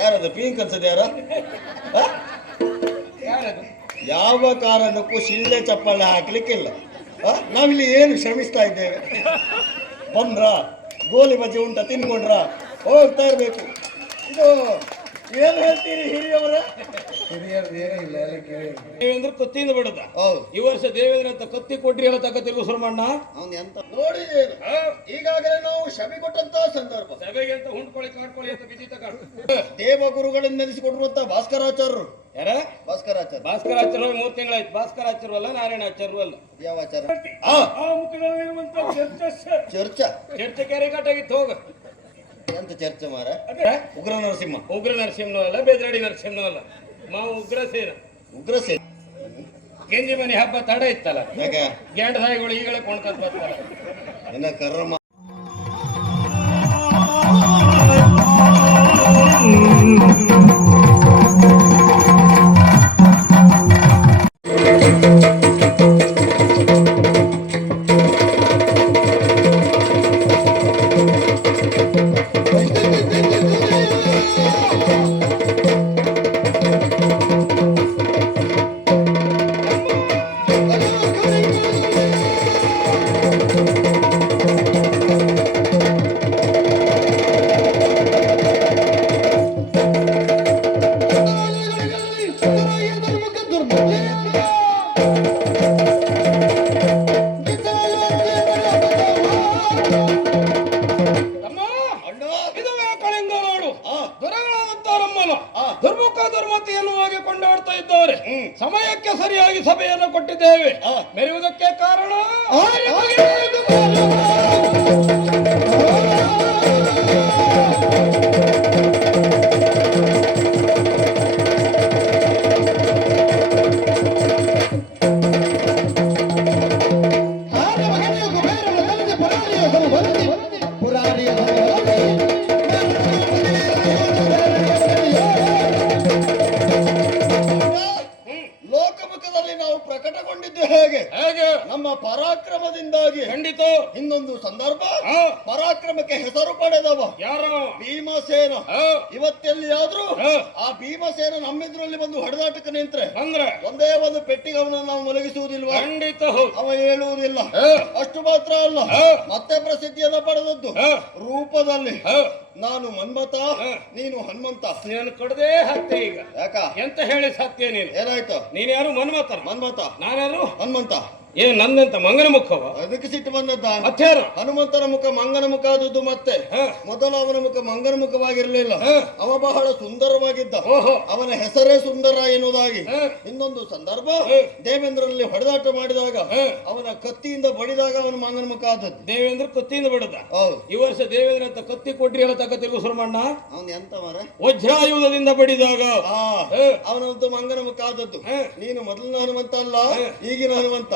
ಯಾರದು ಪಿಂಕ್ ಅನ್ಸದೆ ಯಾರ ಯಾವ ಕಾರಣಕ್ಕೂ ಶಿಳ್ಳೆ ಚಪ್ಪಾಳೆ ಹಾಕ್ಲಿಕ್ಕಿಲ್ಲ. ನಾವಿಲ್ಲಿ ಏನು ಶ್ರಮಿಸ್ತಾ ಇದ್ದೇವೆ. ಬಂದ್ರ ಗೋಲಿ ಬಜ್ಜಿ ಉಂಟ ತಿನ್ಕೊಂಡ್ರ ಹೋಗ್ತಾ ಇರ್ಬೇಕು. ಇದು ಏನ್ ಹೇಳ್ತೀರಿ ಹಿರಿಯವರ? ಹಿರಿಯರ್ದು ಏನೂ ಇಲ್ಲ, ಎಲ್ಲ ಕೇಳಿ. ದೇವೇಂದ್ರ ಕತ್ತಿಯಿಂದ ಬಿಡುದ. ಹೌದು, ಈ ವರ್ಷ ದೇವೇಂದ್ರ ಅಂತ ಕತ್ತಿ ಕೊಟ್ರಿ ಎಲ್ಲ ತಗತಿಲ್ವ ಸುರಮಣ್ಣ? ಅವ್ನು ಎಂತ ನೋಡಿದೇನು. ಈಗಾಗಲೇ ನಾವು ಶಬಿ ಕೊಟ್ಟಂತ ಸಂದರ್ಭ. ಸಭೆಗೆ ಅಂತ ಹುಂಡ್ಕೊಳ್ಳಿ ಕಾಡ್ಕೊಳ್ಳಿ ಅಂತ ಬಿದ್ದಿ ತಗೊಂಡು ದೇವಗುರುಗಳಿಂದ ನೆನೆಸಿಕೊಟ್ಟಿರುವಂತ ಭಾಸ್ಕರಾಚಾರ್ಯರು. ಯಾರ? ಭಾಸ್ಕರಾಚಾರ್ಯ. ಭಾಸ್ಕರಾಚಾರ್ಯ ಹೋಗಿ 3 ತಿಂಗಳಾಯ್ತು. ಭಾಸ್ಕರಾಚಾರ್ಯ ಅಲ್ಲ, ನಾರಾಯಣಾಚಾರ್ಯ ಅಲ್ಲ. ಯಾವ ಆಚಾರ? ಆ ಮುಖದಲ್ಲಿರುವಂತ ಚರ್ಚಾ ಚರ್ಚೆ ಕೆರೆ ಕಟ್ಟಾಗಿತ್ತು. ಹೋಗ ಎಂತ ಚರ್ಚೆ ಮಾರ? ಅದೇ ಉಗ್ರ ನರಸಿಂಹ. ಉಗ್ರ ನರಸಿಂಹನೂ ಅಲ್ಲ, ಬೇದ್ರಾಡಿ ನರಸಿಂಹನೂ ಅಲ್ಲ, ಮಾವು ಉಗ್ರಸೇನ. ಉಗ್ರಸೇನ ಕೆಂಜಿ ಮನೆ ಹಬ್ಬ ತಡ ಇತ್ತಲ್ಲ, ಯಾಕೆ ಗ್ಯಾಂಡ ಸಾಯಿಗಳು ಈಗಲೇ ಕೊಂಡ್ಕೊಂಡ್ ಬರ್ತಾರೆ. ಇನ್ನ ಕರ್ಮ ಸಮಯಕ್ಕೆ ಸರಿಯಾಗಿ ಸಭೆಯನ್ನು ಕೊಟ್ಟಿದ್ದೇವೆ. ಮೆರೆಯುವುದಕ್ಕೆ ಕಾರಣ ನಮ್ಮ ಪರಾಕ್ರಮದಿಂದಾಗಿ. ಖಂಡಿತ. ಇನ್ನೊಂದು ಸಂದರ್ಭ, ಪರಾಕ್ರಮಕ್ಕೆ ಹೆಸರು ಪಡೆದವ ಯಾರು? ಭೀಮಸೇನ. ಇವತ್ತೆಲ್ಲಿಯಾದ್ರೂ ಆ ಭೀಮಸೇನ ನಮ್ಮಿದ್ರಲ್ಲಿ ಬಂದು ಹೊಡೆದಾಟಕ್ಕೆ ನಿಂತ್ರೆ ಅಂದ್ರೆ ಒಂದೇ ಒಂದು ಪೆಟ್ಟಿಗೆ ಅವನನ್ನು ನಾವು ಮಲಗಿಸುವುದಿಲ್ವ? ಖಂಡಿತ. ಅವ ಹೇಳುವುದಿಲ್ಲ. ಅಷ್ಟು ಮಾತ್ರ ಅಲ್ಲ, ಮತ್ತೆ ಪ್ರಸಿದ್ಧಿಯನ್ನ ಪಡೆದದ್ದು ರೂಪದಲ್ಲಿ. ನಾನು ಮನ್ಮಥ, ನೀನು ಹನುಮಂತ. ನೀನು ಕೊಡದೆ ಹತ್ತೆ. ಈಗ ಯಾಕ ಎಂತ ಹೇಳಿ ಸತ್ಯ ನೀನು? ಏನಾಯ್ತು? ನೀನ್ ಯಾರು? ಮನ್ಮಥ. ಮನ್ಮಥ. ನಾನ್ಯಾರು? ಹನುಮಂತ. ಏನು ನಂದಂತ ಮಂಗನ ಮುಖವ? ಅದಕ್ಕೆ ಸಿಟ್ಟು ಬಂದದ್ದ. ಮತ್ತಾರು? ಹನುಮಂತನ ಮುಖ ಮಂಗನ ಮುಖ ಆದದ್ದು. ಮತ್ತೆ ಮೊದಲು ಅವನ ಮುಖ ಮಂಗನ ಮುಖವಾಗಿರ್ಲಿಲ್ಲ. ಅವ ಬಹಳ ಸುಂದರವಾಗಿದ್ದ. ಅವನ ಹೆಸರೇ ಸುಂದರ ಎನ್ನುವುದಾಗಿ. ಇನ್ನೊಂದು ಸಂದರ್ಭ, ದೇವೇಂದ್ರಲ್ಲಿ ಹೊಡೆದಾಟ ಮಾಡಿದಾಗ ಅವನ ಕತ್ತಿಯಿಂದ ಬಡಿದಾಗ ಅವನ ಮಂಗನ ಮುಖ ಆದದ್ದು. ದೇವೇಂದ್ರ ಕತ್ತಿಯಿಂದ ಬಡದ. ಈ ವರ್ಷ ದೇವೇಂದ್ರ ಅಂತ ಕತ್ತಿ ಕೊಟ್ರಿ ಎಲ್ಲ ತಗತಿಲ್ವ ಸುರಮಣ್ಣ? ಅವನ್ ಎಂತ ಮಾರ? ವಜ್ರಾಯುಧದಿಂದ ಬಡಿದಾಗ ಅವನಂತೂ ಮಂಗನ ಮುಖ ಆದದ್ದು. ನೀನು ಮೊದಲಿನ ಹನುಮಂತ ಅಲ್ಲ, ಈಗಿನ ಹನುಮಂತ.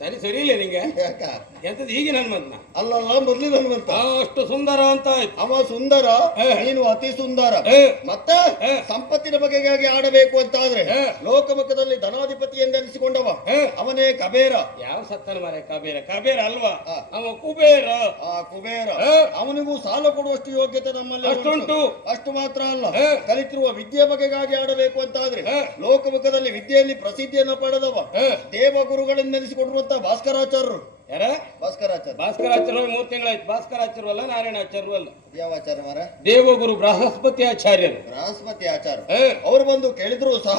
ಸರಿ ಸರಿ ಇಲ್ಲ ನಿಂಗೆ? ಯಾಕ? ಎಂತದ್ದು ಈಗಿನ ಹನುಮಂತನ? ಅಲ್ಲಲ್ಲ, ಮೊದಲಿನ ಹನುಮಂತ. ಅಷ್ಟು ಸುಂದರ ಅಂತ ಆಯ್ತು. ಅವ ಸುಂದರ, ನೀನು ಅತಿ ಸುಂದರ. ಮತ್ತೆ ಸಂಪತ್ತಿನ ಬಗೆಗಾಗಿ ಆಡಬೇಕು ಅಂತ ಆದ್ರೆ ಲೋಕಮುಖದಲ್ಲಿ ಧನಾಧಿಪತಿ ಎಂದೆನಿಸಿಕೊಂಡವ ಅವನೇ ಕಬೇರ. ಯಾವ ಸತ್ತನ ಮಾರೆ ಕಬೇರ? ಕಬೇರ ಅಲ್ವಾ, ಅವ ಕುಬೇರ. ಕುಬೇರ. ಅವನಿಗೂ ಸಾಲ ಕೊಡುವಷ್ಟು ಯೋಗ್ಯತೆ ನಮ್ಮಲ್ಲಿ ಅಷ್ಟುಂಟು. ಅಷ್ಟು ಮಾತ್ರ ಅಲ್ಲ, ಕಲಿತಿರುವ ವಿದ್ಯೆ ಬಗೆಗಾಗಿ ಆಡಬೇಕು ಅಂತ ಆದ್ರೆ ಲೋಕಮುಖದಲ್ಲಿ ವಿದ್ಯೆಯಲ್ಲಿ ಪ್ರಸಿದ್ಧಿಯನ್ನು ಪಡೆದವ ದೇವಗುರುಗಳೆಂದೆನಿಸಿಕೊಂಡಿರುವಂತ ಭಾಸ್ಕರಾಚಾರ್ಯರು. ಯಾರ? ಭಾಸ್ಕರಾಚಾರ್ಯ. ಭಾಸ್ಕರಾಚಾರ್ಯ ಹೋಗಿ 3 ತಿಂಗಳಾಯ್ತು. ಭಾಸ್ಕರಾಚಾರ್ಯ ಅಲ್ಲ, ನಾರಾಯಣಾಚಾರ್ಯ ಅಲ್ಲ. ಯಾವ ಆಚಾರ್ಯ ಮಾರ? ದೇವಗುರು ಬೃಹಸ್ಪತಿ ಆಚಾರ್ಯರು. ಬೃಹಸ್ಪತಿ ಆಚಾರ್ಯ. ಅವರು ಬಂದು ಕೇಳಿದ್ರು ಸಹ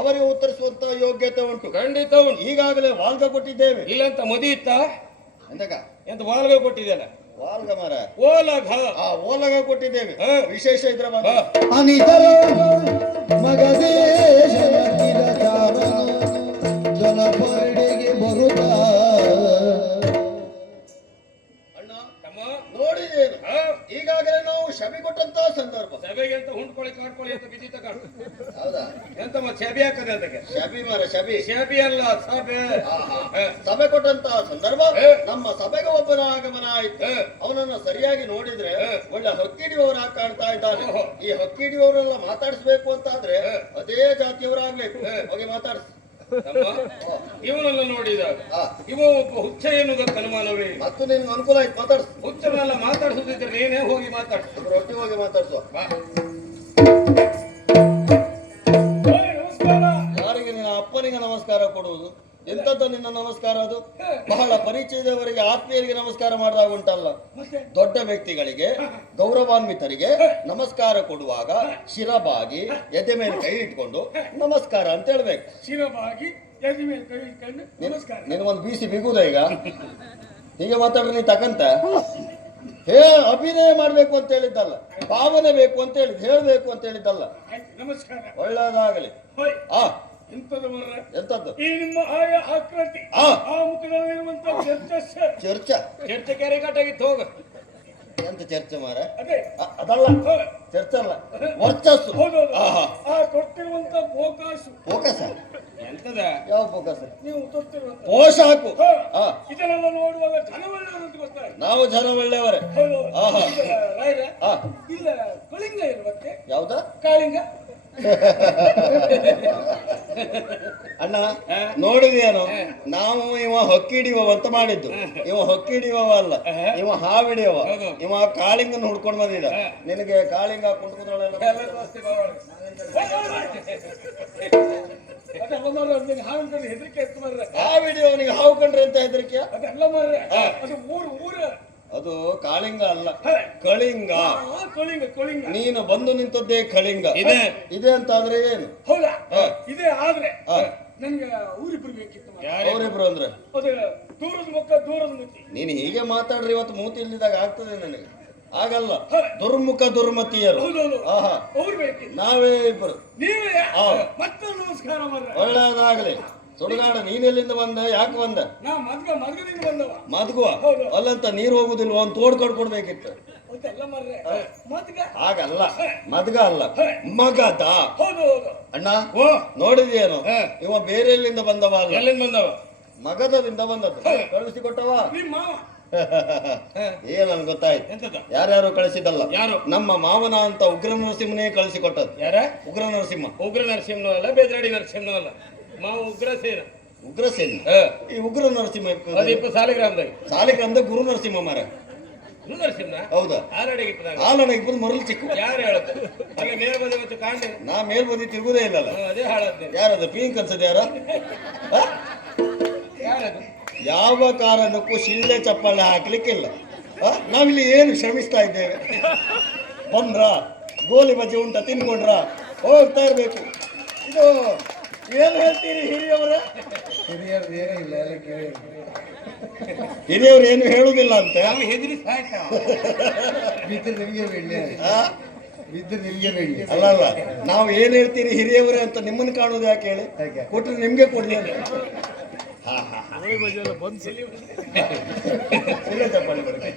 ಅವರಿಗೆ ಉತ್ತರಿಸುವಂತ ಯೋಗ್ಯತೆ ಉಂಟು. ಖಂಡಿತ ಉಂಟು. ಈಗಾಗಲೇ ವಾಲ್ಗ ಕೊಟ್ಟಿದ್ದೇವೆ. ಇಲ್ಲಂತ ಮದಿ ಇತ್ತ? ಎಂತ ವಾಲ್ಗ ಕೊಟ್ಟಿದ್ದೇನೆ? ವಾಲ್ಗ ಮಾರ? ಓಲಗ. ಓಲಗ ಕೊಟ್ಟಿದ್ದೇವೆ. ವಿಶೇಷ ಇದ್ರ ಬಗ್ಗೆ ನೋಡಿದೇನು. ಈಗಾಗಲೇ ನಾವು ಶಬಿ ಕೊಟ್ಟಂತ ಸಂದರ್ಭ. ಸಭೆಗೆ ಅಂತ ಹುಂಡ್ಕೊಳ್ಳಿ ಕಾಡ್ಕೊಳ್ಳಿ ಅಂತ ಬಿದ್ದಿ ತಗೊಂಡು. ಹೌದಾ? ಎಂತ ಶಬಿ ಹಾಕದೆ ಅದಕ್ಕೆ? ಶಬಿ ಮಾರ, ಶಬಿ. ಶಬಿ ಅಲ್ಲ, ಸಭೆ. ಸಭೆ ಕೊಟ್ಟಂತ ಸಂದರ್ಭ ನಮ್ಮ ಸಭೆಗೆ ಒಬ್ಬನ ಆಗಮನ ಆಯ್ತು. ಅವನನ್ನ ಸರಿಯಾಗಿ ನೋಡಿದ್ರೆ ಒಳ್ಳೆ ಹಕ್ಕಿಡಿಯವರ ಕಾಣ್ತಾ ಇದ್ದಾನೆ. ಈ ಹಕ್ಕಿಡಿಯವರೆಲ್ಲ ಮಾತಾಡಿಸ್ಬೇಕು ಅಂತ ಆದ್ರೆ ಅದೇ ಜಾತಿಯವರಾಗ್ಬೇಕು. ಹೋಗಿ ಮಾತಾಡಿಸ್. ತಮ್ಮ, ಇವನೆಲ್ಲ ನೋಡಿದಾಗ ಆ, ಇವ ಒಬ್ಬ ಹುಚ್ಚ ಎನ್ನುವುದಕ್ಕೆ ಅನುಮಾನವೇ ಇಲ್ಲ. ಮತ್ತು ನಿನ್ಗೆ ಅನುಕೂಲ ಆಯ್ತು ಮಾತಾಡ್ಸು. ಹುಚ್ಚರನ್ನೆಲ್ಲ ಮಾತಾಡಿಸುತ್ತಿದ್ರೆ ನೀನೇ ಹೋಗಿ ಮಾತಾಡು. ಇಬ್ರು ಒಟ್ಟಿಗೆ ಹೋಗಿ ಮಾತಾಡ್ಸುವ. ಬಾ. ಯಾರಿಗೆ ನಿನ್ನ ಅಪ್ಪನಿಗೆ ನಮಸ್ಕಾರ ಕೊಡುವುದು? ಎಂತದ್ದು ನಿನ್ನ ನಮಸ್ಕಾರ ಅದು? ಬಹಳ ಪರಿಚಯದವರಿಗೆ ಆತ್ಮೀಯರಿಗೆ ನಮಸ್ಕಾರ ಮಾಡಿದಾಗ ಉಂಟಲ್ಲ, ದೊಡ್ಡ ವ್ಯಕ್ತಿಗಳಿಗೆ ಗೌರವಾನ್ವಿತರಿಗೆ ನಮಸ್ಕಾರ ಕೊಡುವಾಗ ಶಿರಬಾಗಿ ಎದೆ ಮೇಲೆ ಕೈ ಇಟ್ಕೊಂಡು ನಮಸ್ಕಾರ ಅಂತ ಹೇಳ್ಬೇಕು. ಶಿರಬಾಗಿ ಎದೆ ಮೇಲೆ ಕೈ ಇಟ್ಕೊಂಡು ನಮಸ್ಕಾರ. ನಿನಗೊಂದು ಬೀಸಿ ಬಿಗುದ ಈಗ ಹೀಗೆ ಮಾತಾಡ್ರೆ ನೀ ತಕಂತ ಅಭಿನಯ ಮಾಡ್ಬೇಕು ಅಂತ ಹೇಳಿದ್ದಲ್ಲ, ಭಾವನೆ ಬೇಕು ಅಂತ ಹೇಳಿದ್, ಹೇಳ್ಬೇಕು ಅಂತ ಹೇಳಿದ್ದಲ್ಲ. ಆಯ್ತು, ನಮಸ್ಕಾರ. ಒಳ್ಳೆಯದಾಗಲಿ. ಹೋಯ್, ಆ ಎಂತದು ಮರ್ರೆ? ಎಂತದ್ದು? ಈ ನಿಮ್ಮ ಆಯ ಆಕೃತಿ, ಆ ಆ ಮುಖದಲ್ಲಿರುವಂತ ಚರ್ಚಸ್, ಚರ್ಚ ಚರ್ಚೆ ಕೆರೆ ಕಟ್ಟಾಗಿತ್ತು ಹೋಗ. ಎಂತ ಚರ್ಚೆ ಮಾರ? ಅದೇ ಅದಲ್ಲ, ಹೋಯ್. ಚರ್ಚೆ ಅಲ್ಲ, ವರ್ಚಸ್ಸು. ಹೌದೌದು. ಆಹಾ, ಆ ತೊಟ್ಟಿರುವಂತ ಬೋಕಾಸು. ಫೋಕಸ್. ಎಂತದ? ಯಾವ ಫೋಕಸ್? ನೀವು ತೊಟ್ಟಿರುವಂತ ಪೋಷಾಕು. ಆ, ಇದನ್ನೆಲ್ಲ ನೋಡುವಾಗ ಜನ ಒಳ್ಳೆಯವರು ಅಂತ ಗೊತ್ತಾಯ್ತು. ನಾವು ಜನ ಒಳ್ಳೆಯವರೇ. ಹೌದು. ಆಹಾ. ರಾಯರ ಆ, ಇಲ್ಲ ಕಳಿಂಗ ಇರುವಂತೆ ಯಾವ್ದ? ಕಾಳಿಂಗ. ಅಣ್ಣ ನೋಡಿದೇನು, ನಾವು ಇವ ಹೊಕ್ಕಿಡಿವ ಅಂತ ಮಾಡಿದ್ದು. ಇವ ಹೊಕ್ಕಿಡಿವ ಅಲ್ಲ, ಇವ ಹಾವಿಡಿಯವ. ಇವ ಕಾಳಿಂಗನ್ನು ಹುಡ್ಕೊಂಡು ಬಂದಿದ್ದ. ನಿನಗೆ ಕಾಳಿಂಗ ಹಾಕೊಂಡು ಕೂತ್ಕೊಳ್ಳಲ್ಲ. ಅದೆಲ್ಲ ಮಾರ್ರೆ, ಅದನ್ನ ಹಾವಿನ ಕಡೆ ಹೆದರಿಕೆ ಎತ್ತು ಮಾರ್ರೆ. ಹಾವಿಡಿಯವನಿಗೆ ಹಾವು ಕಂಡ್ರೆ ಅಂತ ಹೆದರಿಕೆಯ? ಅದೆಲ್ಲ ಮಾರ್ರೆ, ಅದು ಊರ ಅದು ಕಾಳಿಂಗ ಅಲ್ಲ, ಕಳಿಂಗ. ಕಳಿಂಗ ಕಳಿಂಗ. ನೀನು ಬಂದು ನಿಂತದ್ದೇ ಕಳಿಂಗ. ಇದೆ ಇದೆ ಅಂತ ಆದ್ರೆ ಏನು? ಹೌದಾ? ಹಾ. ಇದೇ ಆದ್ರೆ ಹಾ. ನನ್ಗೆ ಊರಿಬ್ರು ಬೇಕಿತ್ತು ಮಾರ್ರೆ. ಅವರಿಬ್ರು ಅಂದ್ರೆ ಅದೇ ದೂರದ ಮುಖ ದೂರದ ಮುಖಿ. ನೀನು ಹೀಗೆ ಮಾತಾಡ್ರಿ, ಇವತ್ತು ಮೂತಿ ಇಲ್ಲಿದಾಗ ಆಗ್ತದೆ ನನಗೆ. ಆಗಲ್ಲ, ದುರ್ಮುಖ ದುರ್ಮತಿಯರು. ಹೌದೌದು, ಆಹಾ, ಅವ್ರು ಬೇಕಿತ್ತು. ನಾವೇ ಇಬ್ಬರು. ನೀವೇ ಹಾ. ಮತ್ತೆ ನಮಸ್ಕಾರ ಮಾರ್ರೆ. ಒಳ್ಳೆಯದಾಗಲಿ. ಸುಡುಗಾಡ ನೀನೆಲ್ಲಿಂದ ಬಂದ? ಯಾಕೆ ಬಂದ? ನಾ ಮದ್ಗದಿಂದ ಬಂದವ. ಮದ್ಗುವ ಹೌದು. ಅಲ್ಲಂತ ನೀರು ಹೋಗುದಿಲ್ವ? ಒಂದು ತೋಡ್ ಕೊಡ್ಬೇಕಿತ್ತು. ಅದೆಲ್ಲ ಮಾರ್ರೆ ಮದ್ಗ. ಹಾಗಲ್ಲ, ಮದ್ಗ ಅಲ್ಲ, ಮಗದ. ಹೌದು ಹೌದು. ಅಣ್ಣ ಓ ನೋಡಿದೇನು, ಇವ ಬೇರೆ ಎಲ್ಲಿಂದ ಬಂದವ ಅಲ್ಲ, ಎಲ್ಲಿಂದ ಬಂದವ? ಮಗದದಿಂದ ಬಂದದ್ದು. ಕಳಿಸಿ ಕೊಟ್ಟವ ನಿಮ್ಮ ಮಾವ. ಏನನ್ ಗೊತ್ತಾಯ್ತು? ಎಂತದ? ಯಾರ್ಯಾರು ಕಳಿಸಿದಲ್ಲ, ಯಾರು? ನಮ್ಮ ಮಾವನ ಅಂತ ಉಗ್ರ ನರಸಿಂಹನೇ ಕಳಿಸಿಕೊಟ್ಟದ್ದು. ಯಾರ? ಉಗ್ರ ನರಸಿಂಹ. ಉಗ್ರ ನರಸಿಂಹನೂ ಅಲ್ಲ, ಬೇದ್ರಾಡಿ ನರಸಿಂಹನೂ ಅಲ್ಲ, ಮಾವ ಉಗ್ರಸೇನ. ಉಗ್ರಸೇನ. ಈ ಉಗ್ರ ನರಸಿಂಹ ಅದಿಪ್ಪ ಸಾಲಿಗ್ರಾಮದಾಗ ಸಾಲಿಗ್ರಾಮದ ಗುರು ನರಸಿಂಹ ಮರ. ಗುರು ನರಸಿಂಹ ಹೌದಾ? ಆರಡಿಗೆ ಇಪ್ಪದಾಗ ಹಾಲನ ಇಬ್ಬರು ಮರಳು ಚಿಕ್ಕ. ಯಾರು ಹೇಳುತ್ತೆ? ಅಲ್ಲ ಮೇಲೆ ಬಂದ ಇವತ್ತು ಕಾಂಡೆ. ನಾ ಮೇಲ್ ಬಂದಿ ತಿರುಗುದೇ ಇಲ್ಲಲ್ಲ. ಅದೇ ಹಾಳಾದ್ದೆ. ಯಾರದು ಪೀಂಕ್ ಅನ್ಸದ್? ಯಾರ? ಯಾರದು? ಯಾವ ಕಾರಣಕ್ಕೂ ಶಿಳ್ಳೆ ಚಪ್ಪಾಳೆ ಹಾಕ್ಲಿಕ್ಕಿಲ್ಲ. ನಾವಿಲ್ಲಿ ಏನು ಶ್ರಮಿಸ್ತಾ ಇದ್ದೇವೆ? ಬಂದ್ರ ಗೋಲಿ ಬಜ್ಜಿ ಉಂಟ ತಿನ್ಕೊಂಡ್ರ ಹೋಗ್ತಾ ಇರ್ಬೇಕು. ಇದು ಏನ್ ಹೇಳ್ತೀರಿ ಹಿರಿಯವರ? ಹಿರಿಯರ್ದು ಏನೂ ಇಲ್ಲ, ಎಲ್ಲ ಕೇಳಿ. ಹಿರಿಯವ್ರು ಏನು ಹೇಳುದಿಲ್ಲ ಅಂತೆ. ನಾವು ಹೆದರಿ ಸಾಯ್ತ. ಬಿದ್ದರೆ ನಿಮಗೆ ಬೇಡ, ಆ? ಬಿದ್ದರೆ ನಿಮಗೆ ಬೇಡ. ಅಲ್ಲ ಅಲ್ಲ, ನಾವು ಏನ್ ಹೇಳ್ತೀರಿ ಹಿರಿಯವರೇ ಅಂತ ನಿಮ್ಮನ್ನು ಕಾಣುದು ಯಾಕೆ ಹೇಳಿ? ಯಾಕೆ? ಕೊಟ್ರೆ ನಿಮ್ಗೆ ಕೊಡ್ಲಿ ಅಂತ. ಶಿಳ್ಳೆ ಚಪ್ಪಾಳೆ ಬರುತ್ತೆ.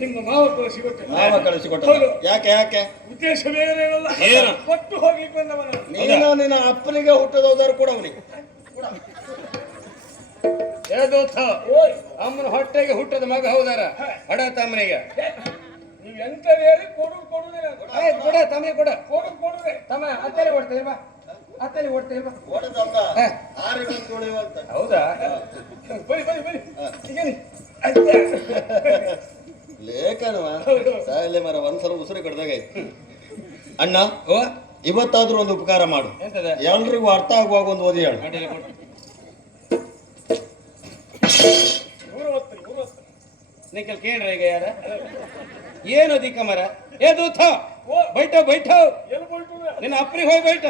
ನಿಮ್ಮ ಮಾವ ಕಳಿಸಿ ಕೊಟ್ಟೆ. ಮಾವ ಕಳಿಸಿಕೊಟ್ಟ. ಯಾಕೆ ಯಾಕೆ? ಉದ್ದೇಶ ಬೇರೆ ಏನಲ್ಲ, ಏನು? ಕೊಟ್ಟು ಹೋಗ್ಲಿಕ್ಕೆ ಬಂದವನ. ನೀನು ನಿನ್ನ ಅಪ್ಪನಿಗೆ ಹುಟ್ಟದೋದಾರು ಕೂಡ ಅವನಿಗೆ. ಓಯ್, ಅಮ್ಮನ ಹೊಟ್ಟೆಗೆ ಹುಟ್ಟದ ಮಗ ಹೌದಾರ ಹಡ ತಮ್ಮನಿಗೆ. ನೀವ್ ಎಂತದ್ ಹೇಳಿ ಕೊಡುದೇ ಆಯ್ತು ಕೊಡ, ತಮ್ಮನಿಗೆ ಕೊಡ. ಕೊಡುದೇ. ತಮ್ಮ ಅತ್ತಲ್ಲಿ ಕೊಡ್ತೇವೆ ಬಾ, ಅತ್ತಲ್ಲಿ ಕೊಡ್ತೇವೆ ಬಾ. ಓಡದಲ್ಲ, ಆರಿ ಬಂದು ತುಳಿಯುವಂತ. ಹೌದಾ? ಬರಿ ಬರಿ ಬರಿ. ಈಗೇನು? ಲೇಖನವ ಸಾಯಲೆ ಮರ ಒಂದ್ಸಲ ಉಸಿರು ಕಡ್ದಾಗಾಯ್ತು. ಅಣ್ಣ ಓ ಇವತ್ತಾದ್ರೂ ಒಂದು ಉಪಕಾರ ಮಾಡು. ಎಂತದ? ಎಲ್ರಿಗೂ ಅರ್ಥ ಆಗುವಾಗ ಒಂದು ಓದಿ ಹೇಳು. ಅಡ್ಡಿಲ್ಲ ಕೊಡು. 120. ನಿಖಲ್ ಕೇಳ್ರ ಈಗ ಯಾರ? ಏನು ದಿಕ್ಕ ಮರ? ಏ ದೂತ ಬೈಠ ಬೈಠ, ಎಲ್ಲಿ ಹೋಯ್ತು? ನಿನ್ನ ಅಪ್ಪನಿಗೆ ಹೋಗಿ ಬೈಠ.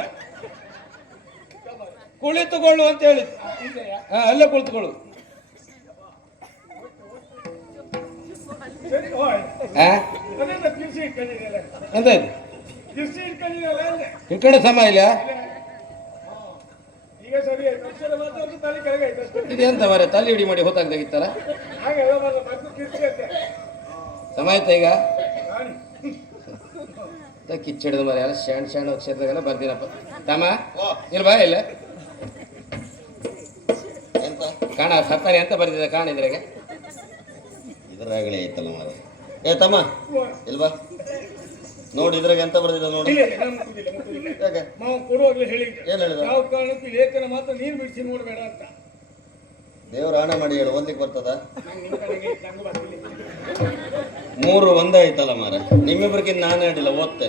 ಕುಳಿತುಕೊಳ್ಳು ಅಂತ ಹೇಳಿದ್. ಅಲ್ಲೇ ಕುಳಿತುಕೊಳ್ಳು. ಸರಿ ಹೋಯ್. ಅದೆಲ್ಲ ತಿರ್ಸಿ ಇಟ್ಕೊಂಡಿದ್ದಲ್ಲ. ಎಂತ ಇದು? ತಿರ್ಸಿ ಇಟ್ಕೊಂಡಿದ್ದಲ್ಲ ಅಂದೆ. ಈ ಕಡೆ ಸಮ ಇಲ್ಲ. ಈಗ ಸರಿ ಆಯ್ತು. ಅಕ್ಷರ ಮಾತಾಡ್ತು, ತಲೆ ಕೆಳಗಾಯ್ತು ಅಷ್ಟೇ. ಇದು ಎಂತ ಮರ? ತಲೆ ಹಿಡಿ ಮಾಡಿ ಹೊತ್ತಾಗ್ದಾಗಿತ್ತಲ್ಲ. ಹಾಗೆ ಎಲ್ಲ ಬಂದ ಮತ್ತೆ ತಿರ್ಸಿ ಅಂತೆ. ಸಮ ಆಯ್ತಾ ಈಗ? ನಾನು ಕಿಚ್ಚಿಡಿದ ಮರ ಎಲ್ಲ ಶಾಣ್ ಅಕ್ಷರದಾಗೆಲ್ಲ ಬರ್ತೀನಪ್ಪ. ತಮ್ಮ ಇಲ್ಲಿ ಬಾ, ಇಲ್ಲ ಎಂತ ಕಾಣ ಸತ್ತಾನೆ ಅಂತ ಬರ್ತಿದ್ದೆ ಕಾಣ ಇದ್ರಾಗೆ. ಇದರಾಗಲೇ ಐತಲ್ಲ ಮರ. ಏ ತಮ್ಮ ಇಲ್ವಾ? ನೋಡಿ ಇದ್ರಾಗ ಎಂತ ಬರ್ದಿದೆ ನೋಡಿ. ಇಲ್ಲ ನಾನು ಮುಟ್ಟುದಿಲ್ಲ. ಯಾಕೆ ಮಾವ ಕೊಡುವಾಗಲೇ ಹೇಳಿದ್ದೆ ಏನ್ ಹೇಳಿದ? ಯಾವ ಕಾರಣಕ್ಕೂ ಈ ಲೇಖನ ಮಾತ್ರ ನೀನು ಬಿಡಿಸಿ ನೋಡಬೇಡ ಅಂತ. ದೇವ್ರ ಆಣೆ ಮಾಡಿ ಹೇಳು, ಓದ್ಲಿಕ್ಕೆ ಬರ್ತದ? ನಂಗೆ ನಿಮ್ಮ ಕಡೆಗೆ ನಂಗೆ ಬರ್ತಿಲ್ಲ. 3 ಒಂದಾಯ್ತಲ್ಲ ಮಾರ, ನಿಮ್ಮಿಬ್ಬರಿಗಿಂತ ನಾನು ಹೇಳಿಲ್ಲ, ಓದ್ತೆ.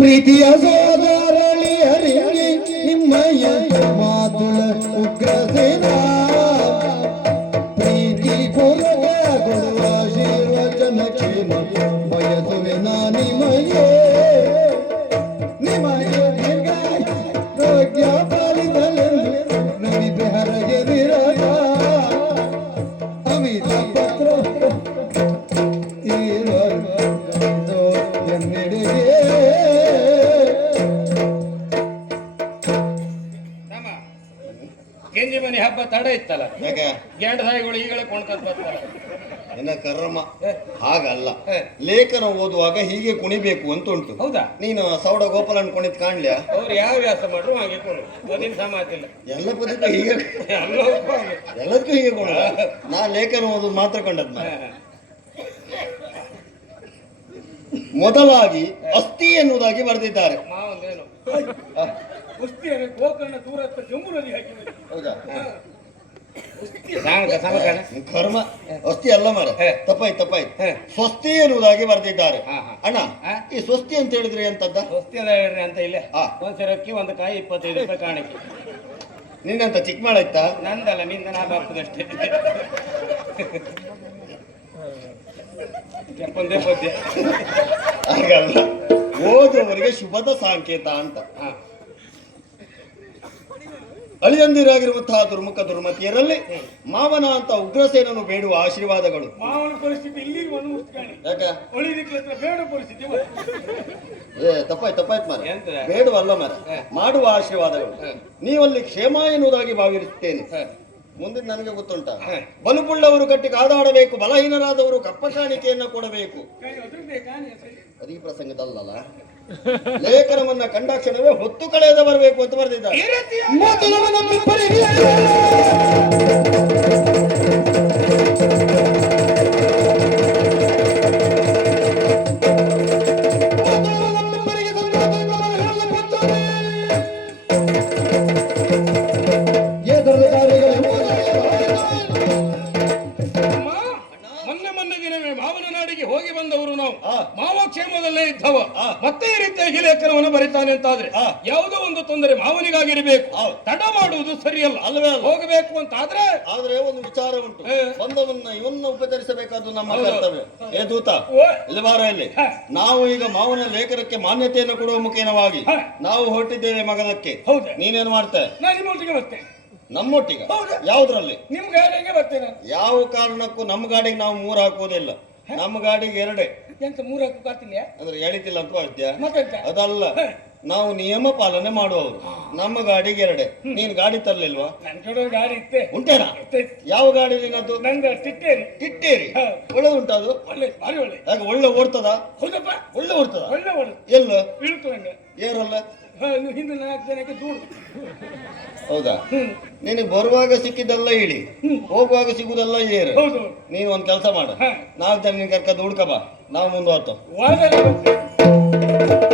ಪ್ರೀತಿಯ ಸೋದರಳಿ ಹರಿಯಲಿ ನಿಮ್ಮಯ್ಯ ಮಾತುಳ ಉಗ್ರಸೇನ ಪ್ರೀತಿ ಪೂರ್ವಗೊಳ್ಳುವ ಆಶೀರ್ವಚನ ಕ್ಷೇಮ ಬಯಸುವೆ ನಿಮಗೆ ನಿಮಗೆ ಆರೋಗ್ಯ ಪಾಲಿಸಲೆಂದು ನುಡಿದೆ ಹರಗೆ ವಿರಾಗ ಅಮಿತ ಪತ್ರ ಎನ್ನೆಡೆಗೆ ನಮ್ಮ ಕೆಂಜಿ ಮನೆ ಹಬ್ಬ ತಡ ಇತ್ತಲ್ಲ, ಯಾಕೆ ಗಂಡ ಸಾಯಿಗಳು ಈಗಲೇ ಕೊಂಡ್ಕೊಂಡ್ ಬರ್ತಾರೆ. ನಿನ್ನ ಕರ್ಮ ಹಾಗಲ್ಲ. ಹೇ. ಲೇಖನ ಓದುವಾಗ ಹೀಗೆ ಕುಣಿಬೇಕು ಅಂತ ಉಂಟು. ಹೌದಾ? ನೀನು ಸೌಡ ಗೋಪಾಲನ್ ಕುಣಿತ್ ಕಾಣ್ಲ್ಯಾ? ಅವ್ರು ಯಾವ ವ್ಯಾಸ ಮಾಡ್ರು ಹಾಗೆ ಕೊಡು, ಒಂದಿನ ಸಮಾತಿಲ್ಲ. ಎಲ್ಲ ಪದಕ್ಕೂ ಹೀಗೆ, ಎಲ್ಲದಕ್ಕೂ ಹೀಗೆ ಕೊಡ. ನಾ ಲೇಖನ ಓದು ಮಾತ್ರ ಕಂಡದ್ ನಾನು. ಮೊದಲಾಗಿ ಅಸ್ಥಿ ಎನ್ನುವುದಾಗಿ ಬರೆದಿದ್ದಾರೆ. ಮಾವಂದೇನು ಕುಸ್ತಿಯನ್ನು ಗೋಕರ್ಣ ದೂರ ಹತ್ರ ಜಂಬು ನದಿ ಹಾಕಿದ್ರು. ಹೌದಾ? ಸಮಕಣ ನಿನ್ ಕರ್ಮ. ಅಸ್ಥಿ ಅಲ್ಲ ಮಾರ, ಹೇ. ತಪ್ಪಾಯ್ತು. ಹೇ. ಸ್ವಸ್ತಿ ಎನ್ನುವುದಾಗಿ ಬರೆದಿದ್ದಾರೆ. ಹಾ, ಹಾ. ಅಣ್ಣ, ಹಾ? ಈ ಸ್ವಸ್ತಿ ಅಂತ ಹೇಳಿದ್ರೆ ಎಂತದ್ದ? ಹೊಸ್ತಿಯದ ಹೇಳ್ರಿ ಅಂತ ಇಲ್ಲ. ಹಾ. ಒಂದ್ಸರಿ ಅಕ್ಕಿ ಒಂದು ಕಾಯಿ 25 ರೂಪಾಯಿ ಕಾಣಿಕೆ. ನಿನ್ನಂತ ಚಿಕ್ಕ ಮಾಡಾಯ್ತಾ? ನಂದಲ್ಲ, ನಿಂದ ನಾನು ಹಾಕುದಷ್ಟೇ. ಎಪ್ಪಂದೇ ಪದ್ಯ. ಹಾಗಲ್ಲ, ಓದುವವರಿಗೆ ಶುಭದ ಸಾಂಕೇತ ಅಂತ. ಹಾ. ಅಳಿಯಂದಿರಾಗಿರುವಂತಹ ದುರ್ಮುಖ ದುರ್ಮತಿಯರಲ್ಲಿ ಮಾವನ ಅಂತ ಉಗ್ರಸೇನನು ಬೇಡುವ ಆಶೀರ್ವಾದಗಳು. ಮಾವನ ಪರಿಸ್ಥಿತಿ ಇಲ್ಲಿಗೆ ಒಂದು ಮುಸ್ಕಾಣಿ ಯಾಕ? ಒಳಿದಿಕ್ಲ ಹತ್ರ ಬೇಡ ಪರಿಸ್ಥಿತಿ ಮತ್ತೆ. ತಪ್ಪಾಯ್ತು ಮಾರ, ಎಂತ? ಬೇಡವಲ್ಲ ಮಾರ, ಮಾಡುವ ಆಶೀರ್ವಾದಗಳು. ನೀವಲ್ಲಿ ಕ್ಷೇಮ ಎನ್ನುವುದಾಗಿ ಭಾವಿಸುತ್ತೇನೆ. ಮುಂದಿನ ನನಗೆ ಗೊತ್ತುಂಟ, ಬಲುಪುಳ್ಳವರು ಗಟ್ಟಿ ಕಾದಾಡಬೇಕು, ಬಲಹೀನರಾದವರು ಕಪ್ಪ ಕಾಣಿಕೆಯನ್ನ ಕೊಡಬೇಕು. ಅದ್ರದ್ದೇ ಕಾಣಿ ಸರಿ. ಅದು ಈ ಪ್ರಸಂಗದಲ್ಲಲ್ಲ. ಲೇಖನವನ್ನ ಕಂಡಾಕ್ಷಣವೇ ಹೊತ್ತು ಕಳೆಯದ ಬರಬೇಕು ಅಂತ ಬರೆದಿದ್ದಾರೆ. ಮೊನ್ನೆ ದಿನವೇ ಮಾವನ ನಾಡಿಗೆ ಹೋಗಿ ಬಂದವರು ನಾವು. ಆ. ಮಾವ ಕ್ಷೇಮದಲ್ಲೇ ಇದ್ದವ. ಮತ್ತೆ ಈ ರೀತಿಯಾಗಿ ಲೇಖನವನ್ನು ಬರೀತಾನೆ ಅಂತಾದ್ರೆ ಯಾವುದೋ ಒಂದು ತೊಂದರೆ ಮಾವನಿಗಾಗಿರಬೇಕು. ತಡ ಮಾಡುವುದು ಸರಿಯಲ್ಲ ಅಲ್ವೇ ಅಲ್ಲ. ಹೋಗಬೇಕು ಅಂತ ಆದ್ರೆ ಒಂದು ವಿಚಾರ ಉಂಟು. ಬಂದವನ್ನ ಇವನ್ನ ಉಪಚರಿಸಬೇಕಾದ್ದು ನಮ್ಮ ಹೌದು. ಕರ್ತವ್ಯ. ಏ ದೂತ, ಇಲ್ಲಿ ಬಾರ ಇಲ್ಲಿ. ನಾವು ಈಗ ಮಾವನ ಲೇಖನಕ್ಕೆ ಮಾನ್ಯತೆಯನ್ನು ಕೊಡುವ ಮುಖೇನವಾಗಿ ನಾವು ಹೊರಟಿದ್ದೇವೆ ಮಗದಕ್ಕೆ. ಹೌದಾ? ನೀನೇನು ಮಾಡ್ತೆ? ನಾನು ನಿಮ್ಮೊಟ್ಟಿಗೆ ಬರ್ತೇನೆ. ನಮ್ಮೊಟ್ಟಿಗೆ? ಹೌದು. ಯಾವ್ದ್ರಲ್ಲಿ? ನಿಮ್ ಗಾಡಿಗೆ ಬರ್ತೇನೆ. ಯಾವ ಕಾರಣಕ್ಕೂ ನಮ್ಮ ಗಾಡಿಗೆ ನಾವು 3 ಹಾಕುವುದಿಲ್ಲ. ನಮ್ಮ ಗಾಡಿಗೆ 2. ಎಂತ 3 ಹಾಕು ಕಾತಿಲ್ಲ ಅಂದ್ರೆ ಎಳಿತಿಲ್ಲ ಅಂತ ಹೇಳ್ತೀಯ? ಮತ್ತೆಂತ? ಅದಲ್ಲ, ನಾವು ನಿಯಮ ಪಾಲನೆ ಮಾಡುವವರು. ನಮ್ಮ ಗಾಡಿಗೆ 2. ನೀನ್ ಗಾಡಿ ತರ್ಲಿಲ್ವಾ? ನನ್ ಕಡೆ ಗಾಡಿ ಇತ್ತೆ. ಉಂಟೇನಾ? ಇತ್ತೆ. ಯಾವ ಗಾಡಿ ನಿನ್ನದು? ನಂದು ಟಿಟ್ಟೇರಿ. ಟಿಟ್ಟೇರಿ. ಹಾ. ಒಳ್ಳೆದುಂಟ ಅದು? ಒಳ್ಳೆ ಭಾರಿ ಒಳ್ಳೆ. ಯಾಕೆ ಒಳ್ಳೆ ಓಡ್ತದ? ಹೌದಪ್ಪ, ಒಳ್ಳೆ ಓಡ್ತದ? ಒಳ್ಳೆ ಒಳ್ಳೆ ಎಲ್ಲ ಬೀಳ್ತು ನಂಗೆ. ಏರಲ್ಲ? ನೀವು ಹಿಂದೆ 4 ಜನಕ್ಕೆ ದೂಡು. ಹೌದಾ? ನಿನಗೆ ಬರುವಾಗ ಸಿಕ್ಕಿದ್ದೆಲ್ಲ ಇಳಿ, ಹೋಗುವಾಗ ಸಿಗುದೆಲ್ಲ ಏರು. ಹೌದು. ನೀನು ಒಂದ್ ಕೆಲಸ ಮಾಡ, ಹಾ. 4 ಜನ ನಿನ್ ಕರ್ಕದ್ದು ಹುಡ್ಕ ಬಾ, ನಾವು ಮುಂದೆ ಹೋಗ್ತೇವೆ. ವಾರದಲ್ಲಿ ಬರ್ತೇನೆ.